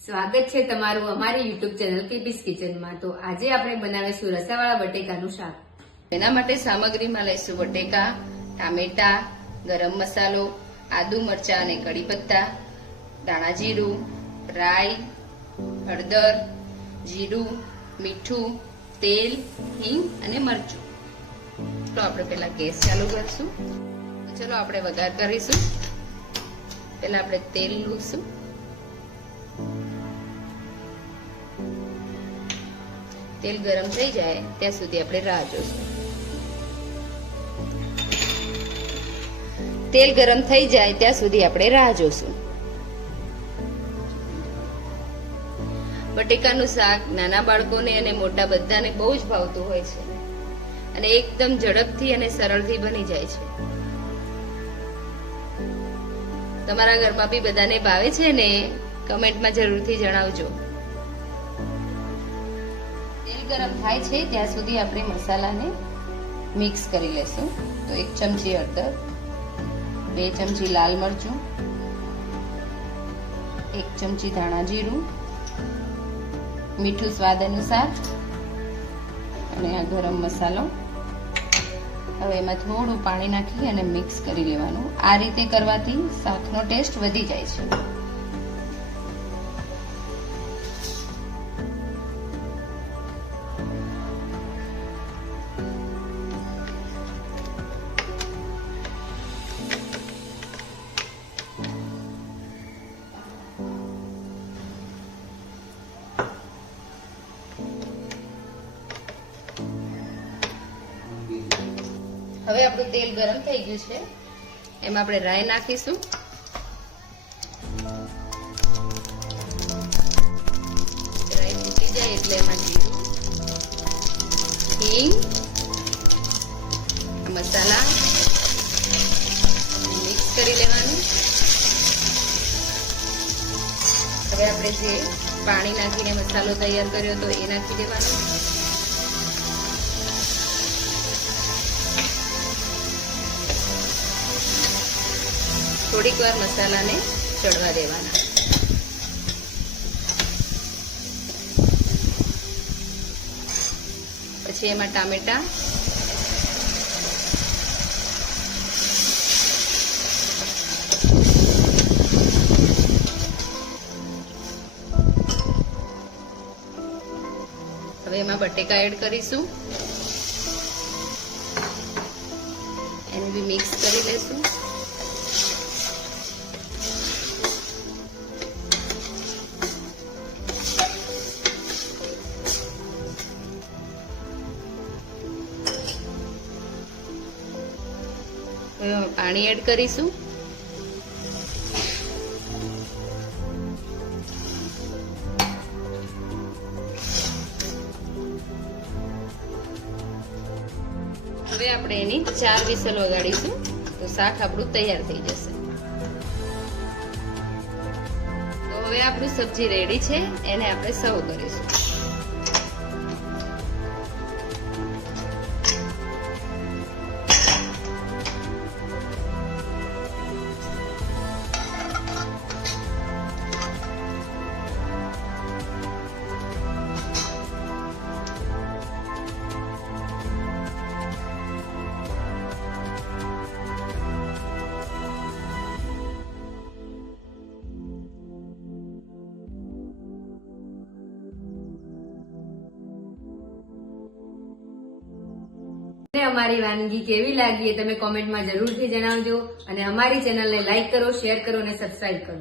સ્વાગત છે તમારું અમારી યુટ્યુબ ચેનલ પીપીસ કિચનમાં। તો આજે આપણે બનાવીશું રસાવાળા બટેકાનું શાક। એના માટે સામગ્રીમાં લઈશું બટેકા, ટામેટા, ગરમ મસાલો, આદુ મરચાં અને કડી પત્તા, ધાણા જીરું, રાઈ, હળદર, જીરું, મીઠું, તેલ, હિંગ અને મરચું। તો આપણે પહેલા ગેસ ચાલુ કરીશું। ચલો આપણે વઘાર કરીશું। પહેલા આપણે તેલ લઈશું। તેલ ગરમ થઈ જાય ત્યાં સુધી આપણે રાહ જોઈશું। તેલ ગરમ થઈ જાય ત્યાં સુધી આપણે રાહ જોઈશું। બટેકાનું શાક નાના બાળકોને અને મોટા બધાને બહુ જ ભાવતું હોય છે અને એકદમ ઝડપથી અને સરળથી બની જાય છે। તમારા ઘરમાં બી બધાને ભાવે છે ને? કમેન્ટમાં જરૂરથી જણાવજો। તેલ ગરમ થાય છે ત્યાં સુધી આપણે મસાલાને મિક્સ કરી લેશું। તો 1 ચમચી હળદર, 2 ચમચી લાલ મરચું, 1 ચમચી ધાણા જીરું, મીઠું સ્વાદ અનુસાર અને આ ગરમ મસાલો। હવે એમાં થોડું પાણી નાખી અને મિક્સ કરી લેવાનું। આ રીતે કરવાથી શાકનો ટેસ્ટ વધી જાય છે। હવે આપણું તેલ ગરમ થઈ ગયું છે, એમાં આપણે રાઈ નાખીશું। રાઈ ફૂટી જાય એટલે એમાં જીરું, હિંગ, મસાલા મિક્સ કરી લેવાનું। હવે આપણે જે પાણી નાખીને મસાલો તૈયાર કર્યો તો એ નાખી દેવાનો। થોડીક વાર મસાલાને ચડવા દેવાના। પછી એમાં ટામેટા, હવે એમાં બટેકા એડ કરીશું, એને બી મિક્સ કરી લેશું। પાણી એડ કરીશું। હવે આપણે એની 4 વિસલ વગાડીશું તો શાક આપણું તૈયાર થઈ જશે। તો હવે આપણું સબ્જી રેડી છે, એને આપણે સર્વ કરીશું। અમારી વાનગી કેવી લાગી એ તમે કોમેન્ટમાં જરૂરથી જણાવજો અને અમારી ચેનલને લાઈક કરો, શેર કરો અને સબસ્ક્રાઇબ કરો।